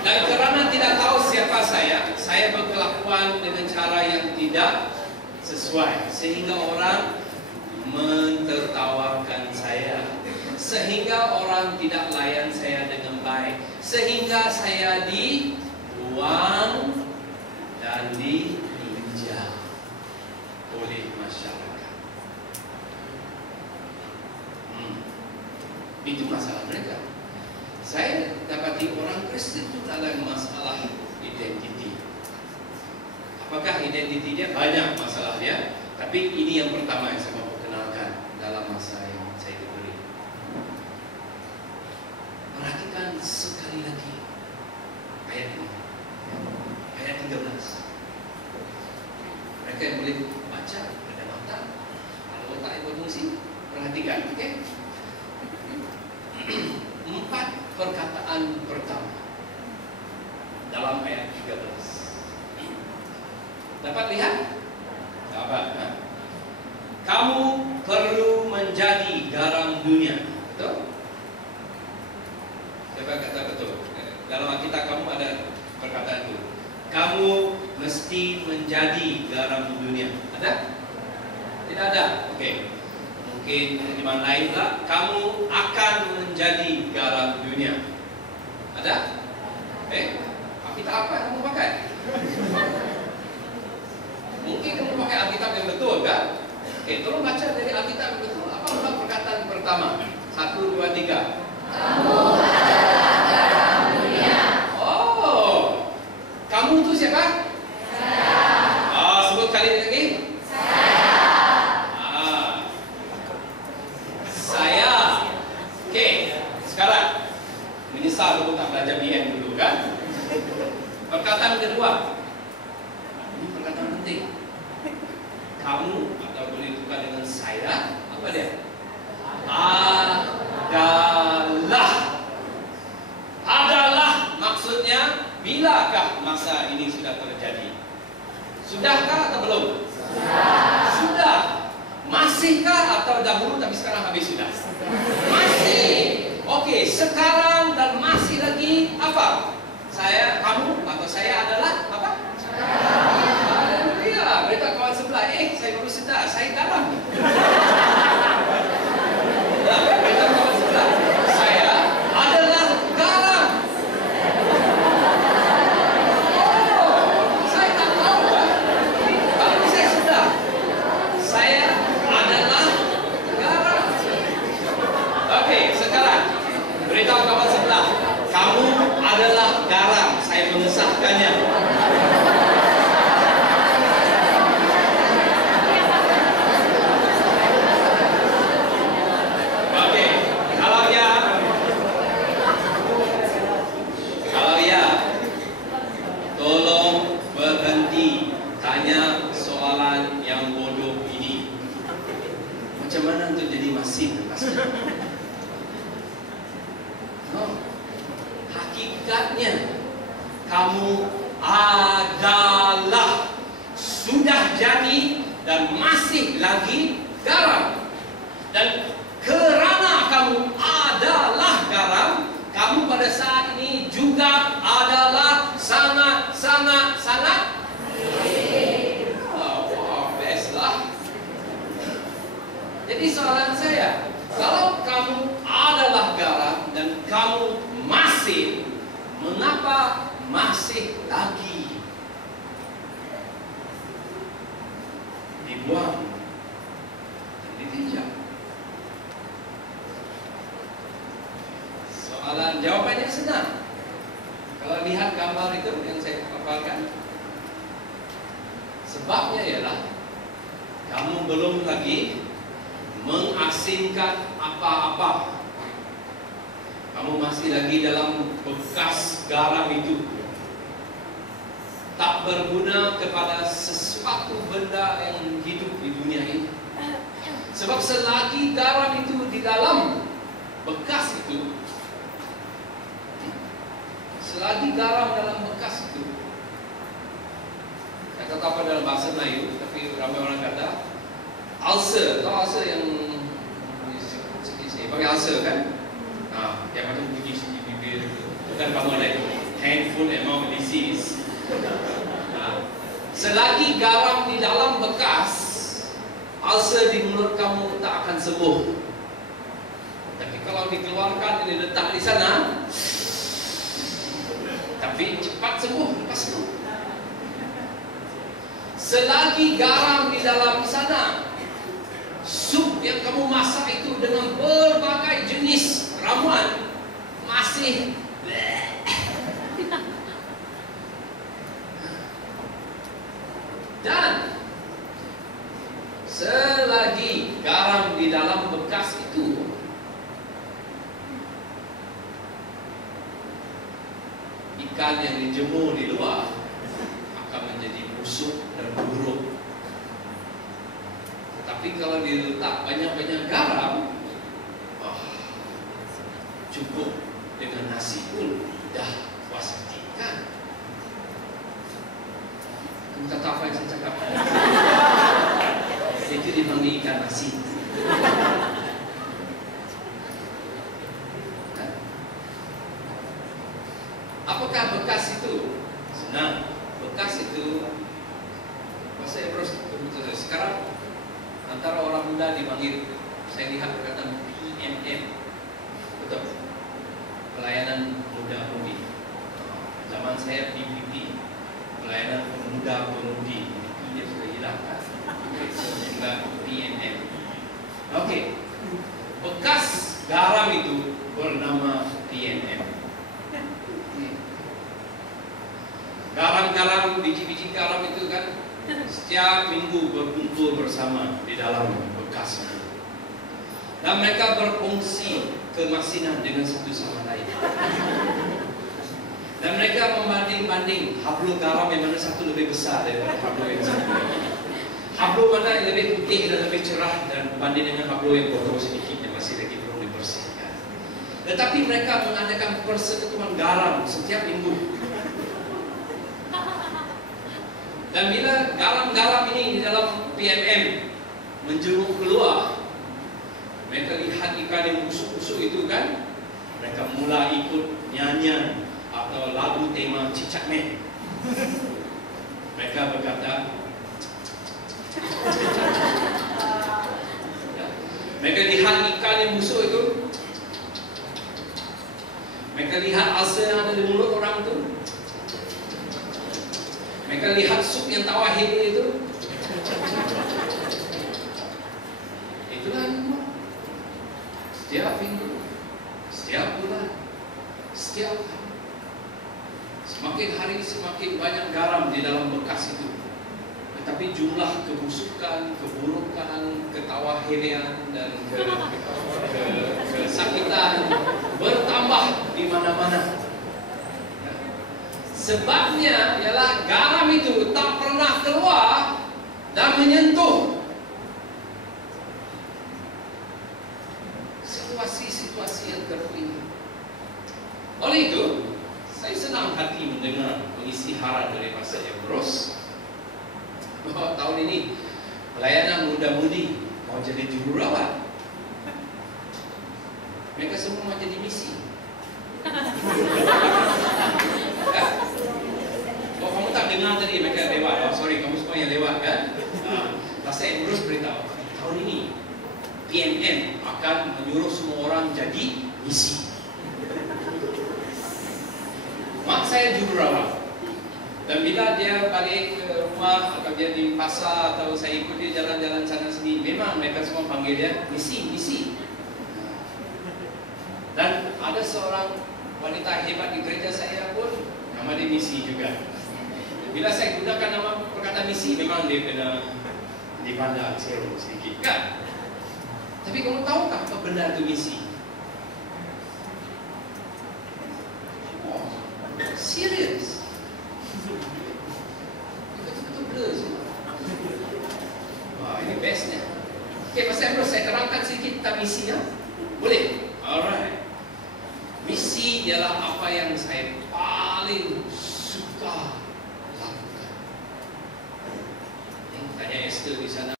Dan karena tidak tahu siapa saya berkelakuan dengan cara yang tidak sesuai, sehingga orang mentertawakan saya, sehingga orang tidak layan saya dengan baik, sehingga saya dibuang dan diinjak oleh masyarakat. Itu masalah mereka. Saya dapati orang Kristen itu dalam masalah identiti. Apakah identitinya banyak masalahnya? Tapi ini yang pertama yang saya mau perkenalkan dalam masa yang saya diberi. Perhatikan sekali lagi ayat ini, ayat 13. Mereka yang boleh baca, ada mata, ada otak yang berfungsi, perhatikan, oke? 4 perkataan pertama dalam ayat 13. Dapat lihat? Dapat. Kamu perlu menjadi garam dunia. Betul? Siapa kata betul? Dalam Alkitab kamu ada perkataan itu. Kamu mesti menjadi garam dunia. Ada? Tidak ada. Oke. Mungkin di mana lain lah. Kamu akan menjadi garam dunia. Ada? Alkitab apa yang kamu pakai? Mungkin kamu pakai Alkitab yang betul kan? Tolong baca dari Alkitab yang betul. Apa perkataan pertama? 1, 2, 3. Kamu adalah garam dunia. Oh, kamu itu siapa? Saya. Sebut kali lagi. Saya. Oke, sekarang menyesal dulu tak belajar BM dulu kan? Perkataan kedua. Ini perkataan penting. Kamu atau boleh tukar dengan saya. Apa dia? Adalah maksudnya bilakah masa ini sudah terjadi? Sudahkah atau belum? Sudah. Masihkah atau dahulu tapi sekarang habis sudah? Masih. Oke, sekarang dan masih lagi apa? Kamu atau saya adalah apa? Haleluya. Berita kawan sebelah, saya baru sedar, saya garam. Berita kawan sebelah, saya adalah garam. Saya tak tahu kan? Baru saya sedar, saya adalah garam. Oke, sekarang berita kawan sebelah, kamu adalah garam. Saya mengesahkannya. Kalau ya, tolong berhenti tanya soalan yang bodoh ini. Macam mana untuk jadi masin? Hakikatnya kamu adalah, sudah jadi dan masih lagi garam. Dan kerana kamu adalah garam, kamu pada saat ini juga adalah sangat best lah. Jadi soalan saya, kalau kamu adalah garam dan kamu masih, mengapa masih lagi dibuang dan ditinjau? Jawabannya senang. Kalau lihat gambar itu yang saya paparkan, sebabnya ialah kamu belum lagi mengasinkan apa-apa. Kamu masih lagi dalam bekas garam itu, tak berguna kepada sesuatu benda yang hidup di dunia ini. Sebab selagi garam itu di dalam bekas itu, selagi garam dalam bekas itu, saya kata apa dalam bahasa Melayu, tapi ramai orang kata ulcer. Tahu ulcer yang pakai ulcer kan? Yang macam bunyi di bibir itu, bukan kamu ada itu. handful among disease. Selagi garam di dalam bekas, ulcer di mulut kamu tak akan sembuh. Tapi kalau dikeluarkan, diletak di sana, tapi cepat sembuh, lepas itu. Selagi garam di dalam sana, sup yang kamu masak itu dengan berbagai jenis ramuan masih dan selagi garam di dalam bekas itu ikan yang dijemur di luar akan menjadi busuk dan buruk. Tapi kalau diletak banyak-banyak garam, cukup dengan nasi pun dah puas hati, kan? Kamu tak tahu apa yang saya cakap? Itu dipanggil ikan nasi. Apakah bekas itu? Senang. Bekas itu bahasa Hebrew sekarang antara orang muda dipanggil, saya lihat perkataan PMM, betul, pelayanan muda-mudi. Zaman saya PPP, pelayanan pemuda-pemudi, dia sudah hilang kan? Juga PMM. Oke, bekas garam itu bernama PMM. Garam-garam, biji-biji garam itu kan setiap minggu berkumpul bersama di dalam bekasnya. Dan mereka berfungsi kemasinan dengan satu sama lain. Dan mereka membanding-banding hablu garam yang mana satu lebih besar daripada hablu yang satu. Hablu mana yang lebih putih dan lebih cerah dan banding dengan hablu yang kotor sedikit yang masih lagi perlu dibersihkan. Tetapi mereka mengadakan persekutuan garam setiap minggu. Dan bila garam-garam ini di dalam PMM menjeruk keluar, mereka lihat ikan yang busuk-busuk itu kan, mereka mula ikut nyanyian atau lagu tema Cicak Men. Mereka berkata, mereka lihat ikan yang busuk itu, mereka lihat ulcer yang ada di mulut orang itu, mereka lihat sup yang tawar hebe itu. Itulah setiap minggu, setiap bulan, setiap hari, semakin hari semakin banyak garam di dalam bekas itu. Tetapi jumlah kebusukan, keburukan, ketawahebean dan kesakitan bertambah di mana-mana. Sebabnya ialah garam itu tak pernah keluar dan menyentuh situasi-situasi yang terpilih. Oleh itu, saya senang hati mendengar pengisiharan dari Pastor Ambrose bahwa tahun ini pelayanan muda-mudi mau jadi jururawat. Mereka semua mau jadi misi. Oh, kamu tak dengar tadi mereka lewat. Oh, sorry, kamu semua yang lewat kan? Pastor Ambrose beritahu tahun ini PMM akan menyuruh semua orang jadi misi. Mak saya jururawat. Dan bila dia balik ke rumah atau dia di pasar atau saya ikut dia jalan-jalan sana sini, memang mereka semua panggil dia misi. Dan ada seorang wanita hebat di gereja saya pun nama dia misi juga. Bila saya gunakan nama perkataan misi, memang dia kena dipandang seru sedikit kan? Tapi kamu tahukah apa benda itu misi? Oh, serius? Betul-betul blur semua. Wah, ini bestnya. Oke, Pastor Ambrose, saya terangkan sedikit tentang misi ya? Boleh? Alright. Misi ialah apa yang saya paling suka lakukan. Tanya Esther di sana.